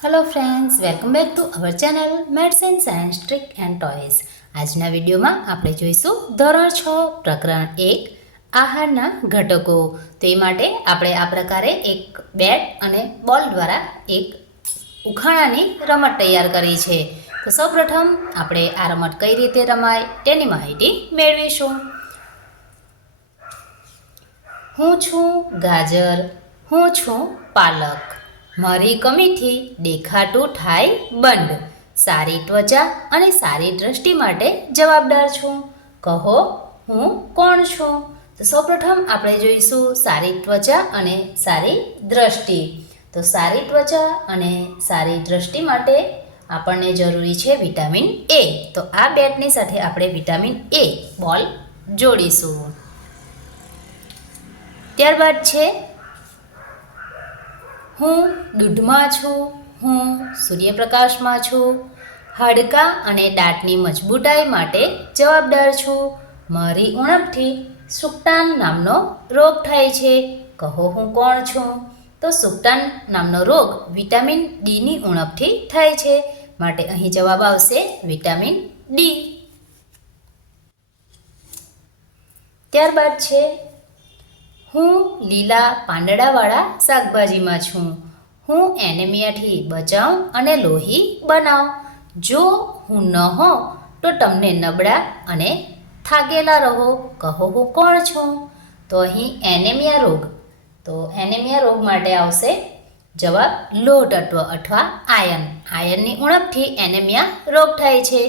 Hello friends, welcome back to our channel maths and science trick and toys. આજના વિડીયોમાં આપણે જોઈશું ધોરણ 6 પ્રકરણ 1 આહારના ઘટકો. તો એ માટે આપણે આ પ્રકારે એક બેટ અને બોલ દ્વારા એક ઉખાણાની રમત તૈયાર કરી છે. તો સૌપ્રથમ આપણે આ રમત કઈ રીતે રમાય તેની માહિતી મેળવીશું. હું છું ગાજર, હું છું પાલક, મારી કમીથી દેખાતું થાય બંધ, સારી ત્વચા અને સારી દ્રષ્ટિ માટે જવાબદાર છું. કહો હું કોણ છું? તો સૌપ્રથમ આપણે જોઈશું સારી ત્વચા અને સારી દ્રષ્ટિ. તો સારી ત્વચા અને સારી દ્રષ્ટિ માટે આપણને જરૂરી છે વિટામિન એ. તો આ બેટની સાથે આપણે વિટામિન એ બોલ જોડીશું. ત્યારબાદ છે હું દૂધમાં છું, હું સૂર્યપ્રકાશમાં છું, હાડકાં અને દાંતની મજબૂતાઈ માટે જવાબદાર છું, મારી ઉણપથી સુકતાન નામનો રોગ થાય છે. કહો હું કોણ છું? તો સુકતાન નામનો રોગ વિટામિન ડીની ઉણપથી થાય છે, માટે અહીં જવાબ આવશે વિટામિન ડી. ત્યારબાદ છે હું લીલા પાંદડાવાળા શાકભાજીમાં છું, હું એનેમિયાથી બચાવ અને લોહી બનાવ. જો હું ન હોઉં તો તમને નબળા અને થાકેલા રહો. કહો હું કોણ છું? તો અહીં એનેમિયા રોગ. તો એનેમિયા રોગ માટે આવશે જવાબ લોહ તત્વ અથવા આયર્ન. આયર્નની ઉણપથી એનેમિયા રોગ થાય છે,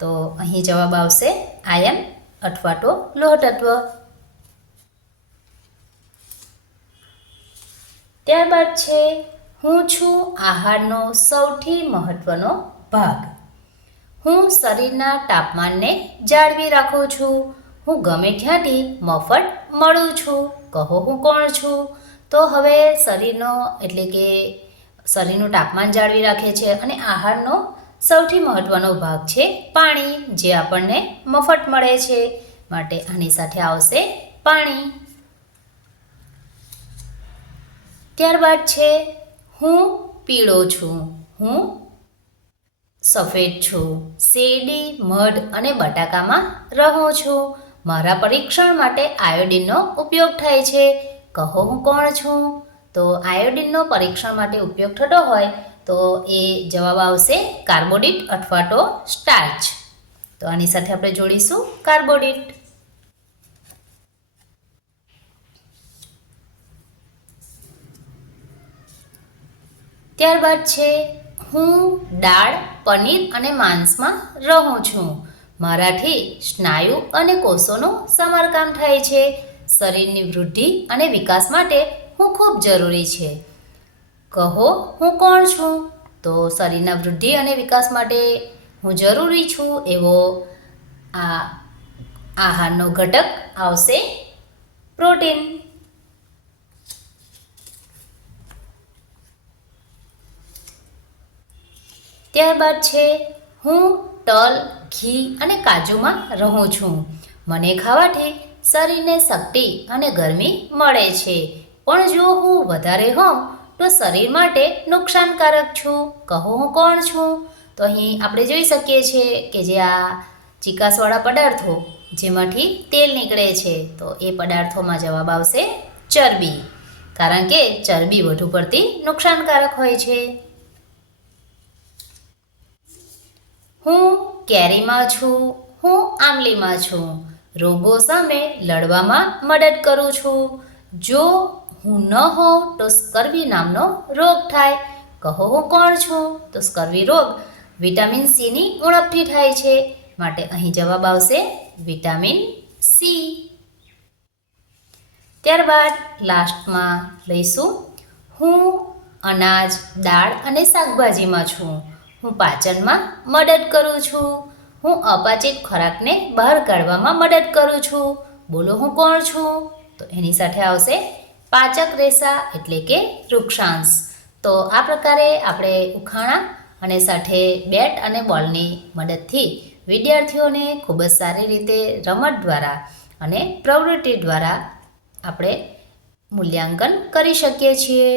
તો અહીં જવાબ આવશે આયર્ન અથવા તો લોહ તત્વ. ત્યારબાદ છે હું છું આહારનો સૌથી મહત્ત્વનો ભાગ, હું શરીરના તાપમાનને જાળવી રાખું છું, હું ગમે ત્યાંથી મફત મળું છું. કહો હું કોણ છું? તો હવે શરીરનો એટલે કે શરીરનું તાપમાન જાળવી રાખે છે અને આહારનો સૌથી મહત્ત્વનો ભાગ છે પાણી, જે આપણને મફત મળે છે, માટે આની સાથે આવશે પાણી. ત્યારબાદ છે હું પીળો છું, હું સફેદ છું, શેરડી, મધ અને બટાકામાં રહું છું, મારા પરીક્ષણ માટે આયોડિનનો ઉપયોગ થાય છે. કહો હું કોણ છું? તો આયોડિનનો પરીક્ષણ માટે ઉપયોગ થતો હોય તો એ જવાબ આવશે કાર્બોડિટ અથવા તો સ્ટાર્ચ. તો આની સાથે આપણે જોડીશું કાર્બોડિટ. ત્યારબાદ છે હું દાળ, પનીર અને માંસમાં રહું છું, મારાથી સ્નાયુ અને કોષોનું સમારકામ થાય છે, શરીરની વૃદ્ધિ અને વિકાસ માટે હું ખૂબ જરૂરી છે. કહો હું કોણ છું? તો શરીરના વૃદ્ધિ અને વિકાસ માટે હું જરૂરી છું એવો આ આહારનો ઘટક આવશે પ્રોટીન. ત્યારબાદ છે હું તલ, ઘી અને કાજુમાં રહું છું, મને ખાવાથી શરીરને શક્તિ અને ગરમી મળે છે, પણ જો હું વધારે હોઉં તો શરીર માટે નુકસાનકારક છું. કહો હું કોણ છું? તો અહીં આપણે જોઈ શકીએ છીએ કે જે આ ચીકાસવાળા પદાર્થો જેમાંથી તેલ નીકળે છે, તો એ પદાર્થોમાં જવાબ આવશે ચરબી, કારણ કે ચરબી વધુ પડતી નુકસાનકારક હોય છે. હું કેરીમાં છું, હું આંબલીમાં છું, રોગો સામે લડવામાં મદદ કરું છું, જો હું ન હોઉં તો સ્કર્વી નામનો રોગ થાય. કહો હું કોણ છું? તો સ્કર્વી રોગ વિટામિન સીની ઉણપથી થાય છે, માટે અહીં જવાબ આવશે વિટામિન સી. ત્યારબાદ લાસ્ટમાં લઈશું હું અનાજ, દાળ અને શાકભાજીમાં છું, હું પાચનમાં મદદ કરું છું, હું અપાચિત ખોરાકને બહાર કાઢવામાં મદદ કરું છું. બોલો હું કોણ છું? તો એની સાથે આવશે પાચક રેસા એટલે કે વૃક્ષાંશ. તો આ પ્રકારે આપણે ઉખાણા અને સાથે બેટ અને બોલની મદદથી વિદ્યાર્થીઓને ખૂબ જ સારી રીતે રમત દ્વારા અને પ્રવૃત્તિ દ્વારા આપણે મૂલ્યાંકન કરી શકીએ છીએ.